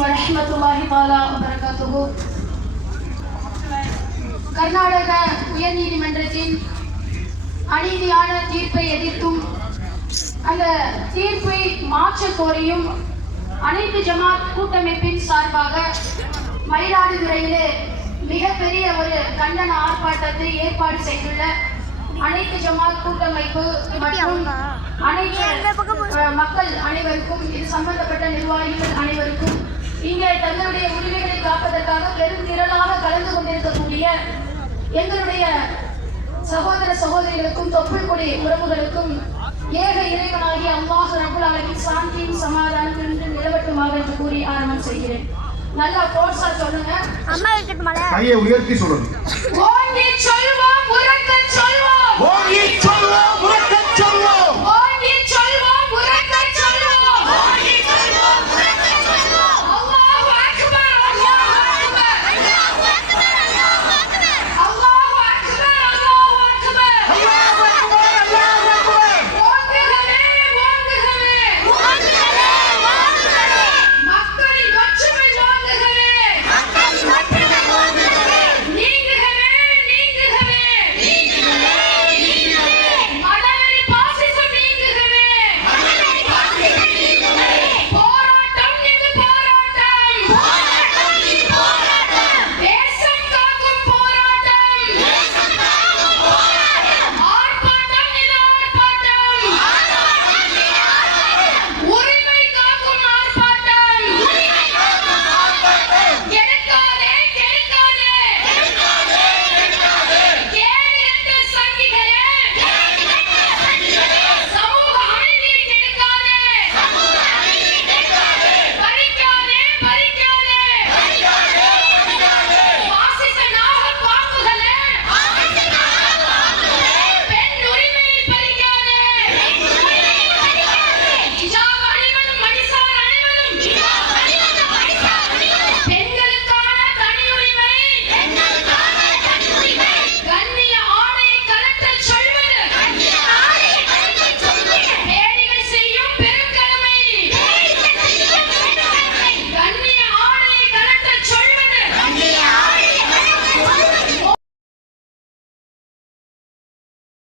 வரஹ்மத்துல்லாஹி தஆலா வபரகாத்துஹு. கர்நாடக உயர்நீதிமன்றத்தின் அநீதியான தீர்ப்பை எதிர்த்தும் அந்த தீர்ப்பை மாற்ற கோரியும் அனைத்து ஜமாத் கூட்டமைப்பின் சார்பாக மயிலாடுதுறையிலே மிகப்பெரிய ஒரு கண்டன ஆர்ப்பாட்டத்தை ஏற்பாடு செய்துள்ள அனைத்து ஜமாத் கூட்டமைப்பு மற்றும் அனைத்து மக்கள் அனைவருக்கும், இது சம்பந்தப்பட்ட நிர்வாகிகள் அனைவருக்கும், இங்கே தங்களுடைய உரிமைகளை காப்பதற்காக பெரும் திரளாக கலந்து கொண்டிருக்கக்கூடிய எங்களுடைய சகோதர சகோதரிகளுக்கும் தொப்புள் கொடி உறவுகளுக்கும் ஏக இறைவனாகிய அல்லாஹ் ரப்புல் ஆலமீன் சாந்தியும் சமாதானம் என்று நிலவட்டுமாக என்று கூறி ஆரம்பம் செய்கிறேன். நல்லா போர்ஸா சொல்லுங்க. அம்மா இருக்கட்டுமால கையை உயர்த்தி சொல்லுங்க. ஓங்கி சொல்வோம், உரக்க சொல்வோம். ஓங்கி சொல்வோம்,